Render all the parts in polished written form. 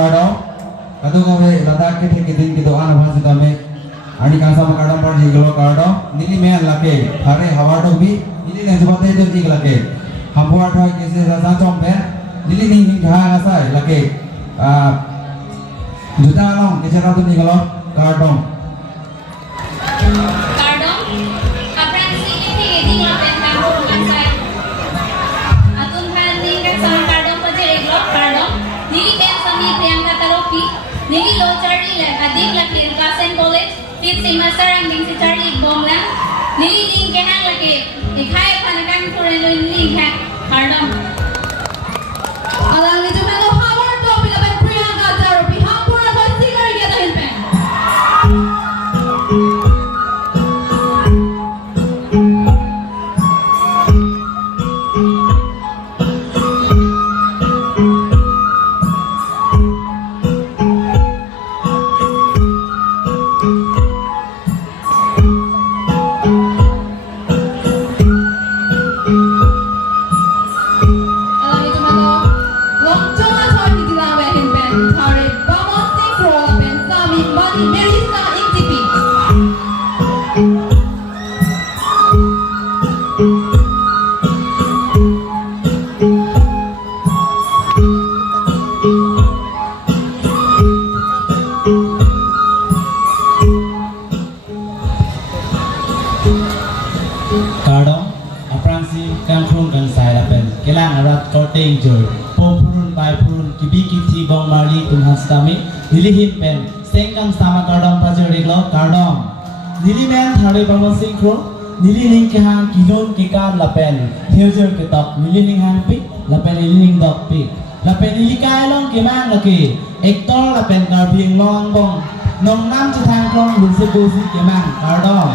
kardo kadu kabe ladak ke thek din ki doan bhas dame ani kan sama kadam par jiglo kardo nili me lake hare hawa do bi nili ne jabate to jig lake hamwa tho kese sa chom pe nili ning ha na sai lake juta long kese ra tu niglo kardo Nili lo Charlie lang, adik laki Kasen College, 5th semester ang ding si Charlie Bong lang. Nili ling kenang laki, ikhaya panagang turen lo ling hak, pardon. Alang nito mga hawar to, pinapan Priyanka Therapy, hampura ko sigar kita hilpen. Danger, popurun by purun, kibiki bong mari tunhastami, nilihim pen, sengkang sama kardom pajariglo kardom. Nilimen thare pamon singkro, nililing kehang kilon kikar lapen, hiljer ketok, nililing hang pi, lapen nililing dok pi, lapen nilikai long kemang laki, ektor lapen Karbi long bong, nong nam cetang krong lunse bosi kemang kardom.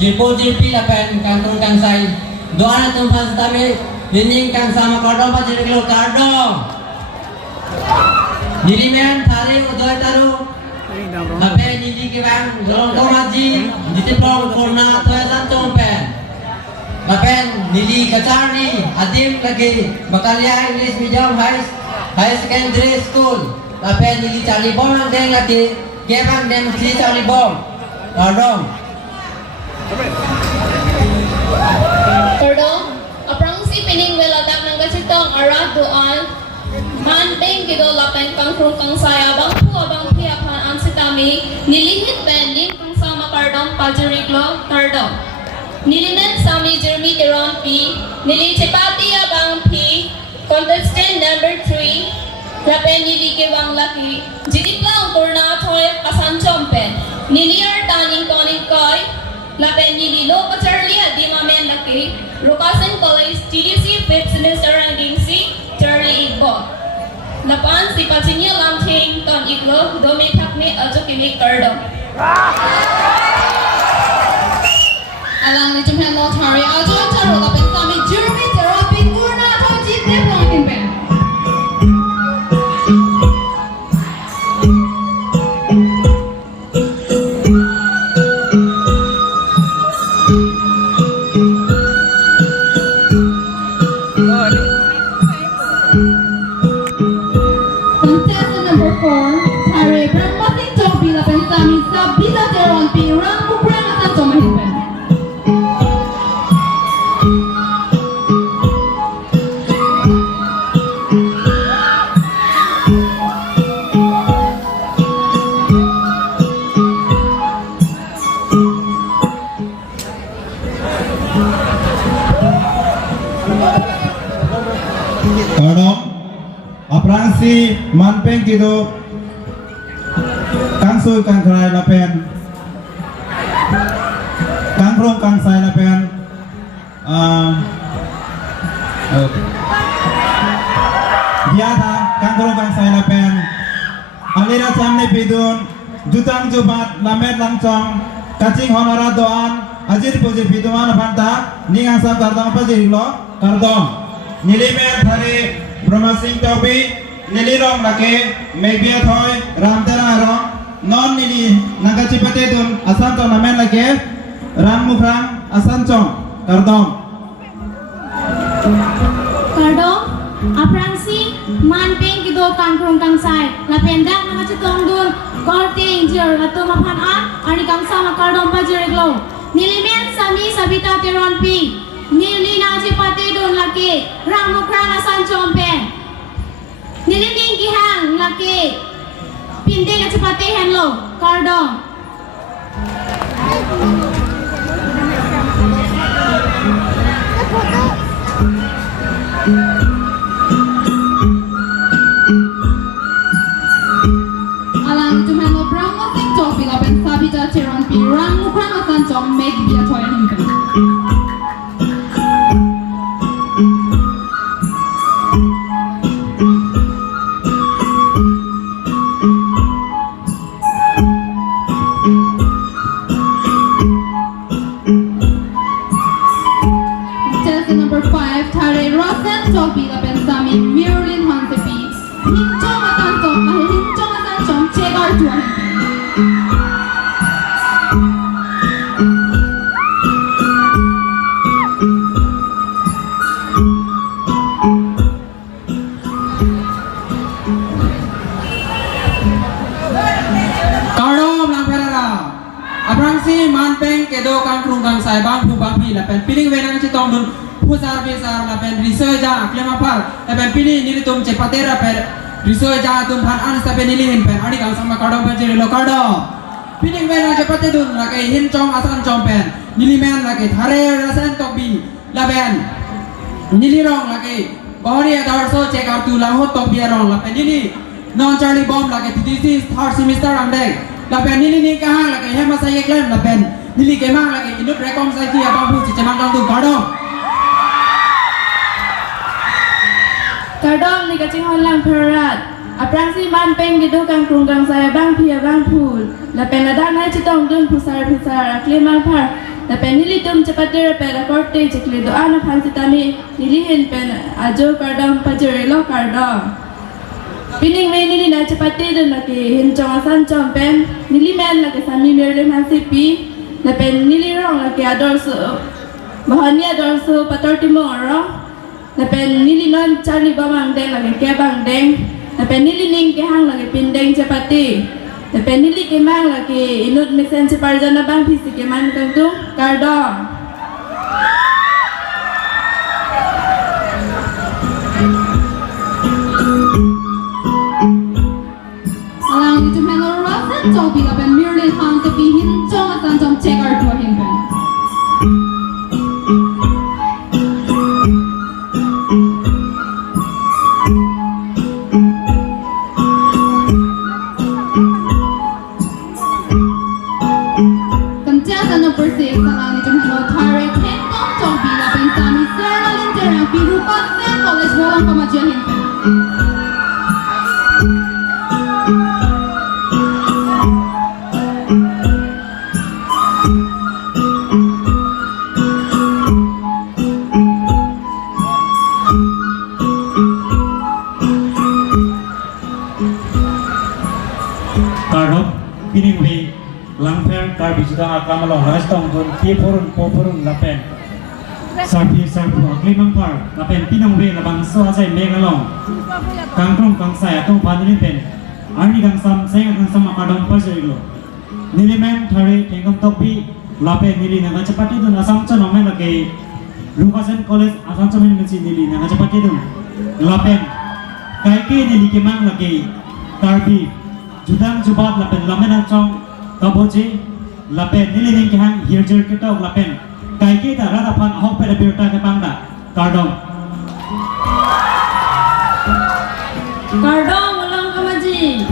Jipo jipi lapen kantong kangsai doa na tumpas tami nining kang sama kardom pa jiriglo kardom nilimen thare udoy taru lapen nili kibang Volongkom haji ditipong korna thoya santong pen lapen nili kacarni adim lagi bakalia English medium high secondary school lapen nili Charlie Bong ang deng lagi kebang dem si Charlie Bong kardom. Kardom, aprang si pining weladak ng gasitong arat doan, manpeng kido lapen kang krung kang saya abang pu abang piapan ang sitami, nilihit bending kung sama kardom pajariglo kardom. Nilimen sami Jeremy Teron P, nili chepate abang P, contestant number 3, lapen nili kiwang laki, jitipla ang turna toy asan chompen, niliar taning toning koy, lapen nili lo pa Charlie at di mamen laki, Rokasen College TDC 5th semester ang si Charlie Igbo. Lapan si Pachinya Lamting ton Iglo, domi takme ajo kimi kardom. Alang ni Jumhen Lo Tari, ajo taro lapen sami Jeremy Therapy kurna to jite pangin pen. Prangsi manpeng kido kangsu kangkrai lapen kangkrong kangsai lapen biasa kangkrong kangsai lapen alira chamne pidun jutang jubat lamet langcong kacing honora doan ajir puji piduman phanta ningang sa kardong pajir lo kardong nilimen thare Brahma Singh Topi nilirong lake megbia thoi ramtera rong non nili naga chepate dun asam chong namen lake ram mukhrang asam chong kardong aprangsi manpeng kido kangkrong kangsai lapenda naga chitong dun korte injur atu maphan an ani kangsa makardom pajir glo nilimen sami sabita teron pi nili na chepate dun lake ram mukhrang asam chong pen nilining kihang lake pindeng chepate henlo kardom Alang Jumelo Brahma Singh Topi lapen sabita teron pi rang mukhrang asan chom meg bia thoy himpen. Chelsea number 5 Thare Rosen Topi lapen sami Mirlin Hansepi. Hinchong asan chom chegar tua himpen. Karong langpher aprangsi manpeng kedo kangkrung kangsai bang pu bang pi lapen piling wenang chitong dun pusar besar lapen riso ja klema par lapen pili nilitum chepate raper riso ja tum phan an sape nilihin pen adi kang sama kadong pajeri lo kadong piling wenang chepate dun lake hin chong asan chong pen nilimen lake thare rasan tokbi lapen nilirong lake bahari adarso check out tu lahot tokbi rong lapen nili non charlie bomb lake this is third semester amdek lapen nili ni kahang lake hema sai klem lapen nili kemang lake inut rekom sai ki abang pu chemang dong tu kadong Kardom ni kacing hon langpherat aprangsi manpeng kido kangkrong kangsai bang pia bang phul lapen ladak na chitong dun pusar aklimang phar lapen nili tum chepate raper korte chekle do ana phansitami nili hen pen ajo kardom pajere lo kardom pining me nili na chepate dun lake hin chong asan chong pen nili men lake sami merlen hansipi lapen nili rong lake adorso bahani adorso patortimo ro lapen nili non charlie bamang deng lake ke bang deng lapen nili ning ke hang lake pindeng chepate lapen nili ke mang lake inut mesen cheparjana bang phisi ke man kang tu kardom Alang Jumelo Rosen Topi lapen Mirlin Hansepi hinchong asan chom chegar tua himpen. Contestant number 6 alang Jumelo Thare Tendong Topi lapen sami Sarah Lintera Pirupa Sen College Volongkom aja himpen. Karbi pining we langpher Karbi sudah akan melong rastong dun popurun lapen sarpi aklimang par lapen pinong we labang sohasai megalong kangkrong kangsai atong panilin pen arni kangsam saya kangsam akadong pasirilo nilimen thare tengam tokpi lapen nili naga chepate dun asam chonomen lake Lukasen College asam chonomen mensi nili naga chepate dun lapen kaike nili kemang lake Karbi Judang jubat lapen lamen chong kaboji lapen nilining kihang hirjir kita lapen kaiki ta rada pan ahok pada Abirta ke bangda kardong Kardong ulang kamaji.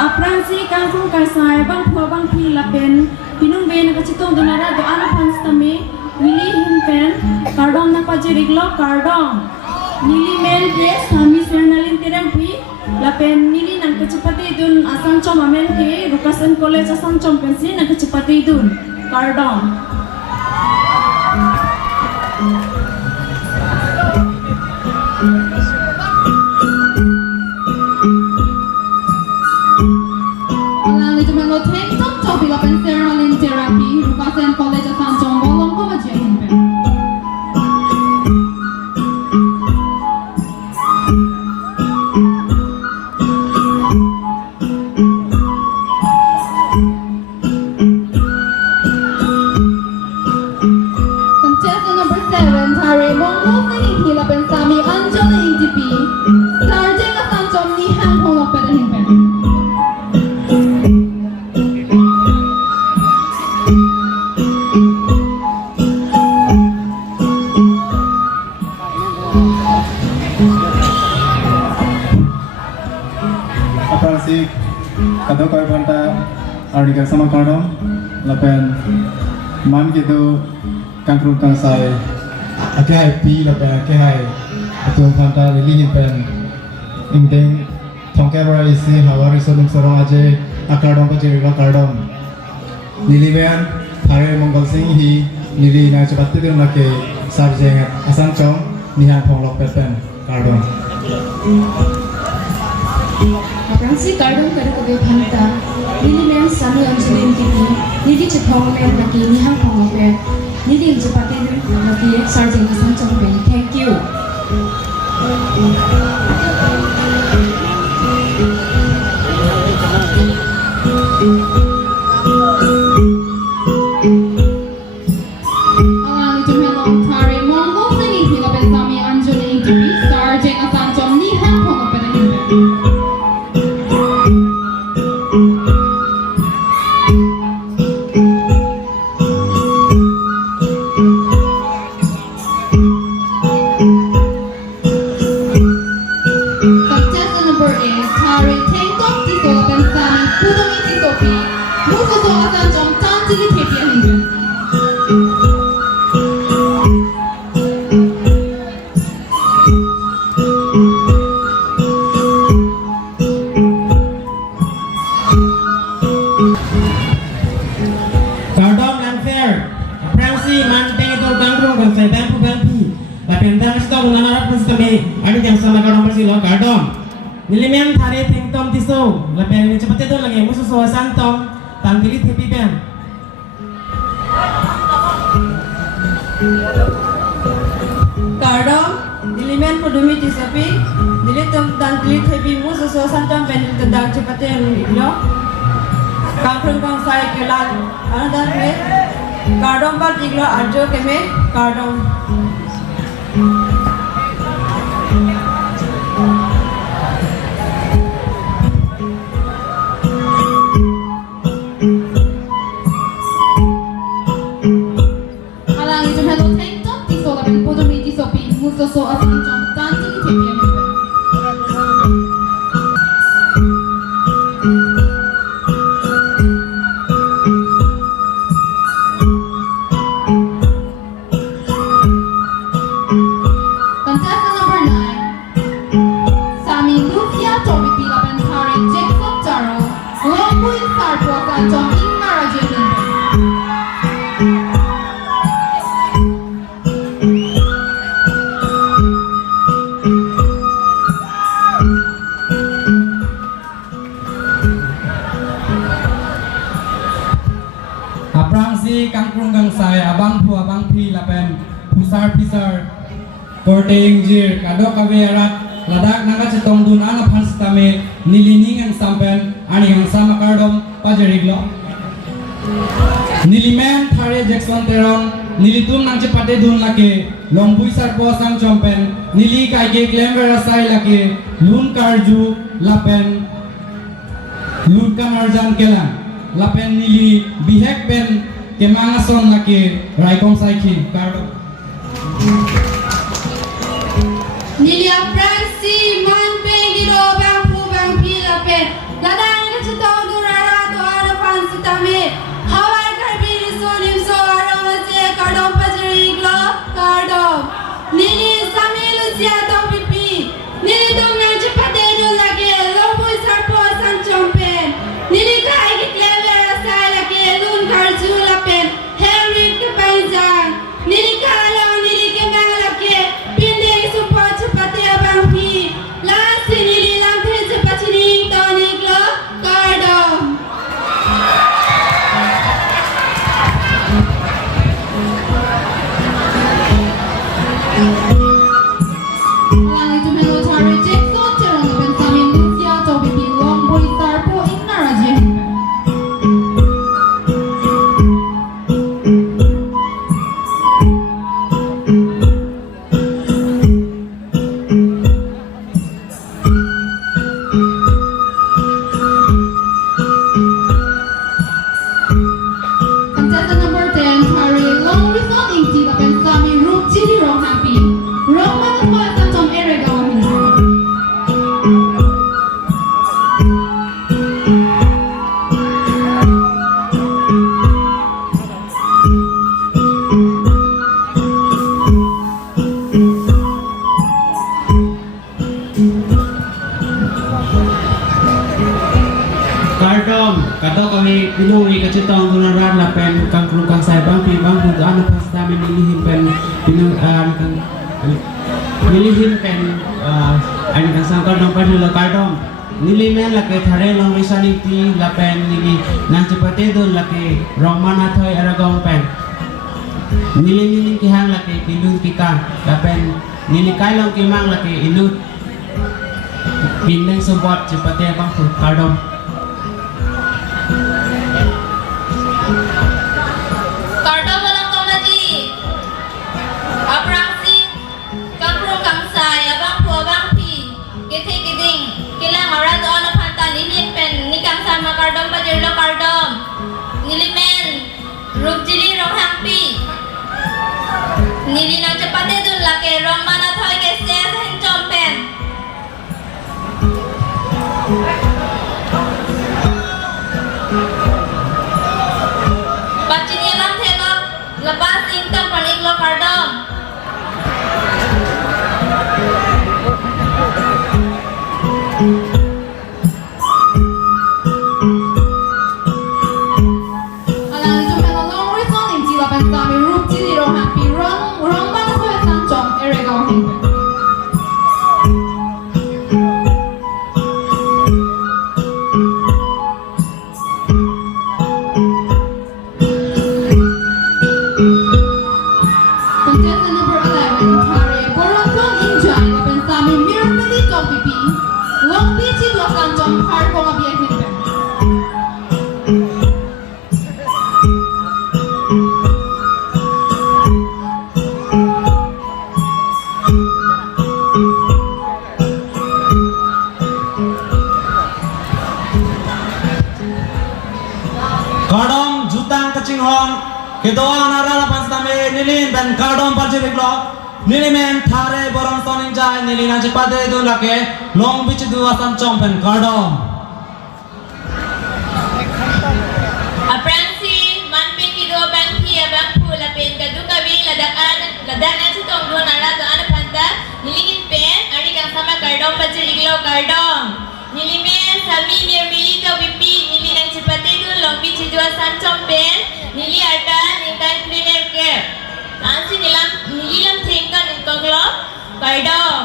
Aprang si kangkung kasai bang phua bang phi lapen pinung be na kachitong donara do ana phans tame wili himpen kardong na pajiriglo kardong nili men ke sami senalin terem phi lapen nili nang kachipati dun asam chom amen ke rukasan college asam chom pensi na kachipati dun kardong Allow it to melo tank top topic up in ceremony therapy. Rukasan college of Sanjong Volongkom aja himpen. Contestant number 7, Tari Mongmo singing hila pen Sami Anjana EGP. Sarjeng at Sanjong ni Han Hong of Peta himpen. Aprasik kado koi banta artikel sama kardom lapen man gitu kangkrung kangsai akai pi lapen akai atung banta lili himpen ingteng thongke bara isi hawari solum sorong aje akardom pa jeriga kardom nilimen thare mongol sing hi nili na chapatti dun lake sarjeng asam chong nihan phonglok pepen kardom Aprang si kardong kada kabe phanta nili men sami anjulin titi nili chepong men laki ni hang phong lope nili chepate laki sarjing asam chong pen thank you Allow it to melo Tari Mongmo singing hila pen Sami Anjana EGP. Sarjeng at Sanjong ni Han Hong of Peta himpen. Contestant number 8, Tari Teng Top Tiso pen Sami Pudongi Tisopi. Mususo at Sanjong Tantili Tepia himpen. Kardom langpher aprang si man peng itu kangkung kangsai bang phu bang phi lapen dang stong nana phans tame ani jang sama kardom pasilo kardom nilimen thare thing tom tiso lapen ni chapate don lage musu so san tom tantili thipi ben kardong nili men pudumi tisapi nili tom tantili thebi musu so san tom pen tendang chepate lo kangkung kangsai kelan anadan me kardong par diglo arjo keme kardong Allow it to melo tank top tiso pen Pudongi Tisopi. Mususo at Sanjong Tantili Tepia himpen. Contestant number 9, Sami Lucia Topi Pila pen Tari Jacob Taro. Longpui Sarpo Sanjong Ingmaraje himpen. aprang si kangkrung kangsai abang phu abang phi lapen pusar pisar korte ingjir kado kabe arat ladak naga chitong dun ana phans tame nilining ang sampen ani ang sama kardom pajeriglo nilimen thare jackson terong nilitum nang chepate dun lake longbui sarpo sang chompen nili kaige klemvera sai lake lun karju lapen lun kamarjan kelang lapen nili bihek pen kemangason lake raikom saiki kardom Nilia Franci Manpeng lapen kangkrung kang sai bang pi bang pu anu pas tami nilihin pen pinu nilihin pen ani kang sang kardom padu la kardom nili men lake thare long risani ti lapen nili nang chepate don lake rong mana thoi aragong pen nili ki hang lake pilu kita lapen nili kai long ki mang lake ilut pindeng sobot chepate bang pu kardom Kardo Volongkom aji. Apraksi kangkrung kangsay abang pu abang pi. Kete kiding kilang orang doon na panta nilin pen ni kangsa makardom pa jirlo kardom. Nilimen rubjili rong hangpi. Nili nang chepate dun lake rong mana thoy ke se hinchom pen. Bacini alam thelo lepas ingkang panik lo kardom. Alang itu menolong reason inti lapan kami rup cili rong happy rong mana kau sang jom erego himpe. Contestant number 11, Thare Volongkom Injai lapan kami mirror pili top pipi. Long pici dua sang jom har ko ngabiak himpe. Kardom jutang kacing hon kedoa narala panstame nilin ben kardom paljiriklo nilimen thare borong soning jai nilina chepate do lake long bich du asam chompen kardom Apraksi manping kido bang pi abang pu lapin kaduka wi ladana chitong do nara do ana panta nilingin pen ari kang sama kardom pajiriglo kardom nilimen sami mirmili to bipi nili nang chepate do long bich du asam chompen nili arta ningkan cleaner care ansi nilam thengka ningkonglo kardom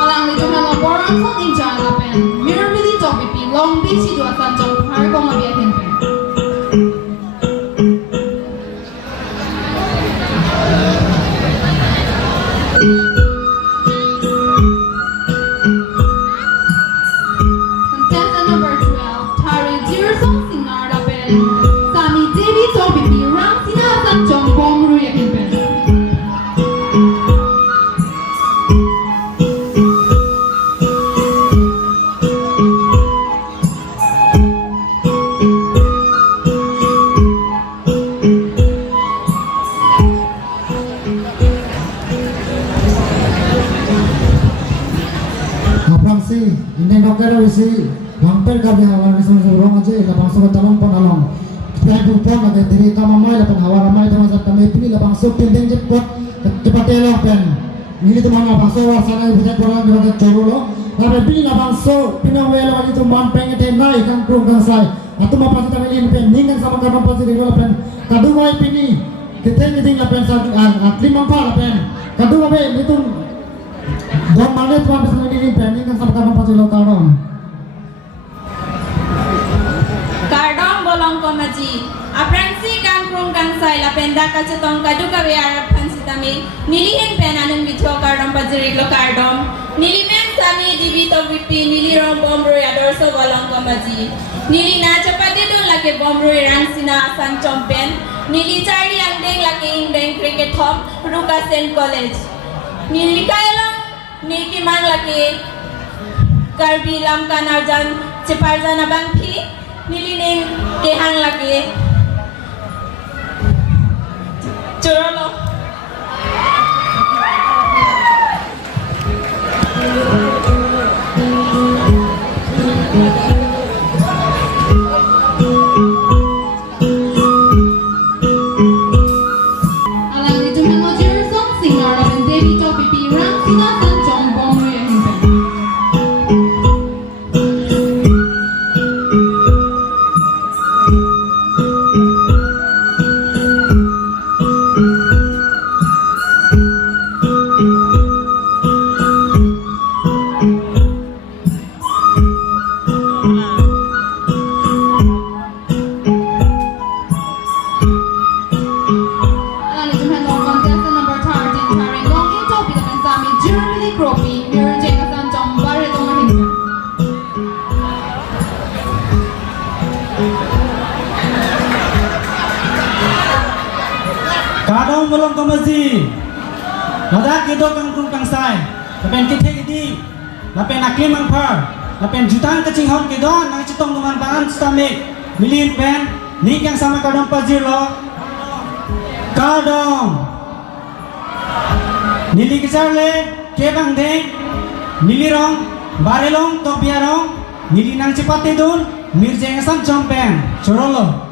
Alang itu menolong Volongkom Injai lapan mirror pili top pipi. Long pici dua sang jom har ko ngabiak himpe. Contestant number 12, Thare Jirsong Sinar lapan Sami Devi top pipi. Rang sina sang jom bom ruyak himpe. Apraksi, ini dokter isi langpher Karbi hawa riso rong aja lapang so talong pon along. Kita pon ada diri kamamai lapang hawa ramai sama sa kami pilih lapang so pindeng cepot cepat elok pen. Ini tu mana lapang so wasana bisa korang kita coro lo. Lalu pilih lapang so pinang wela wali tu man pengen tenai kangkrung kangsai. Atau apa sih kami ini pen ningan sama kardom pasti di pen. Kadu mai pini kita ini tinggal pen satu atli mampa pen. Kadu mai itu Bom mana tu apa sebenarnya ini pending kan sama pasti lo kardom. Kardom Volongkom aji. Apraksi kangkrung kangsay lapenda kacetong kaduka wi arap pansitami nilihin pen anong bitho kardom pajiriglo kardom nilimen sami dibito bipi nilirong bombro adorso Volongkom aji nilina chepate dun lake bombro rangsina sang chompen nilichari angdeng lake ingdeng cricket home Rukasen College nilikailong niki mang lake Karbi lamkan arjan ceparjan abang pi nilining kehang lake curolo Alang itu menolong Jirsong Baji Ladak Kido Kangkrung Kangsai Lapen Kithe Gidi Lapen Aklim Langpher Lapen Jutang Kacing Hon Kidon Nang Citong Duman Paan Stamik Nilin Pen Nik yang sama Kardom Pajir lo Kardom Nili Kicharle Kebang Deng Nili Rong Barelong Tokbia Rong Nili Nang Chepate Dun Mirjeng Asam Chompen Chorolo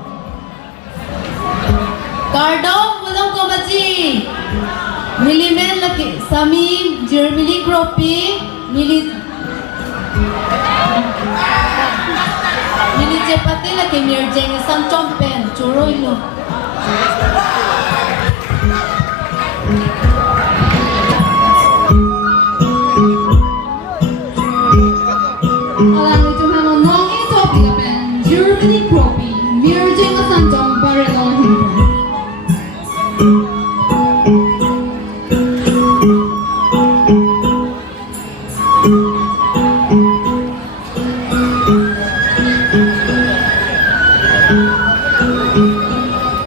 Kardom Volongkom Baji Milimen laki Sami Jermili Kropi Mili chepate laki Mirjeng Asam Chompen Chorolo Alang